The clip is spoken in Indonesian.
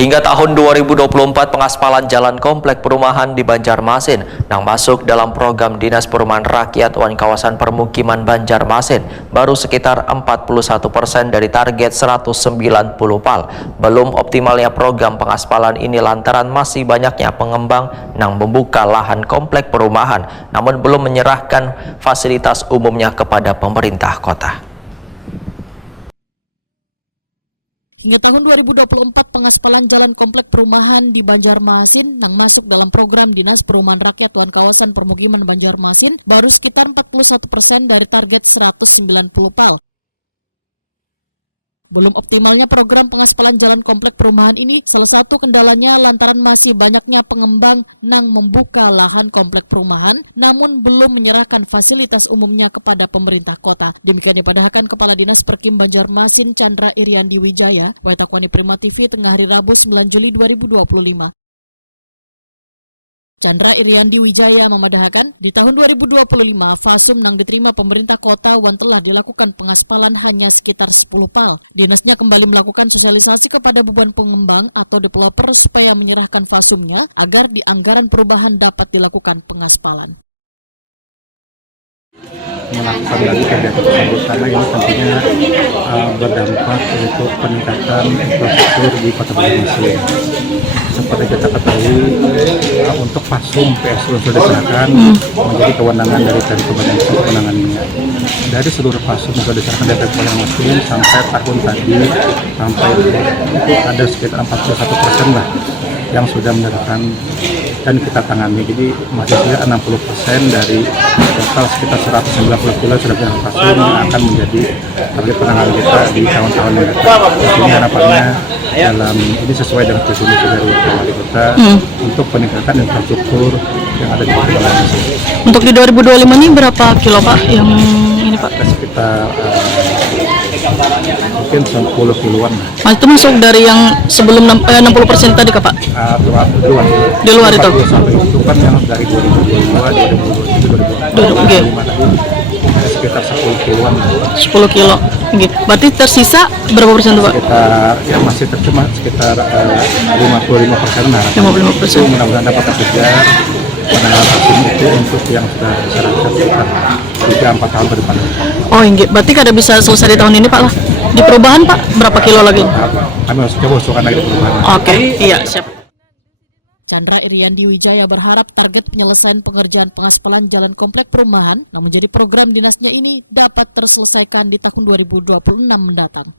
Hingga tahun 2024, pengaspalan jalan komplek perumahan di Banjarmasin yang masuk dalam program Dinas Perumahan Rakyat Wan Kawasan Permukiman Banjarmasin baru sekitar 41% dari target 190 PAL. Belum optimalnya program pengaspalan ini lantaran masih banyaknya pengembang yang membuka lahan komplek perumahan namun belum menyerahkan fasilitas umumnya kepada pemerintah kota. Hingga tahun 2024, pengaspalan jalan komplek perumahan di Banjarmasin yang masuk dalam program Dinas Perumahan Rakyat Wan Kawasan Permukiman Banjarmasin baru sekitar 41% dari target 190 PAL. Belum optimalnya program pengaspalan jalan komplek perumahan ini salah satu kendalanya lantaran masih banyaknya pengembang yang membuka lahan komplek perumahan namun belum menyerahkan fasilitas umumnya kepada pemerintah kota. Demikian dipadahkan Kepala Dinas Perkim Banjarmasin Chandra Iriandi Wijaya, Wetakwani Prima TV tengah hari Rabu 9 Juli 2025. Chandra Iriandi Wijaya memadahkan, di tahun 2025, fasum yang diterima pemerintah kota Wan telah dilakukan pengaspalan hanya sekitar 10 PAL. Dinasnya kembali melakukan sosialisasi kepada beban pengembang atau developer supaya menyerahkan fasumnya agar di anggaran perubahan dapat dilakukan pengaspalan. Melakukan lagi kegiatan tersebut karena ini tentunya berdampak untuk peningkatan infrastruktur di Kota Banjarmasin. Seperti kita ketahui, untuk fasum PSU yang sudah diserahkan menjadi kewenangan dari Kementerian kewenangannya. Dari seluruh fasum yang sudah diserahkan dari Banjarmasin sampai tahun tadi sampai itu ada sekitar 41% lah yang sudah menyerahkan dan kita tangani. Jadi masih sekitar 60% dari total sekitar 190 kilo sudah menyerahkan fasum yang akan menjadi target penanganan kita di tahun-tahun yang akan. Ini harapannya dalam ini sesuai dengan visi misi dari Wali Kota untuk peningkatan infrastruktur yang ada di Kota Banjarmasin. Untuk di 2025 ini berapa kilo Pak yang ini Pak? Ada sekitar mungkin 10 kiloan lah. Nah, itu masuk dari yang sebelum 60% tadi Kak Pak? Di luar itu? Sampai itu kan yang dari 2022, 2023, 2025 tadi sekitar 10 kiloan. 10 kilo. Gitu. Berarti tersisa berapa persen tuh Pak? Sekitar, ya masih tercuma sekitar 55% lah. 55%. Mudah-mudahan dapat terkejar penanganan fasum itu untuk yang sudah diserahkan sekitar 3-4 tahun ke depan. Oh iya, berarti kada bisa selesai di tahun ini Pak? Di perubahan Pak, berapa kilo lagi? Kami harus coba usulkan lagi di perubahan. Oke, iya siap. Chandra Iriandi Wijaya berharap target penyelesaian pengerjaan pengaspalan jalan komplek perumahan yang menjadi program dinasnya ini dapat terselesaikan di tahun 2026 mendatang.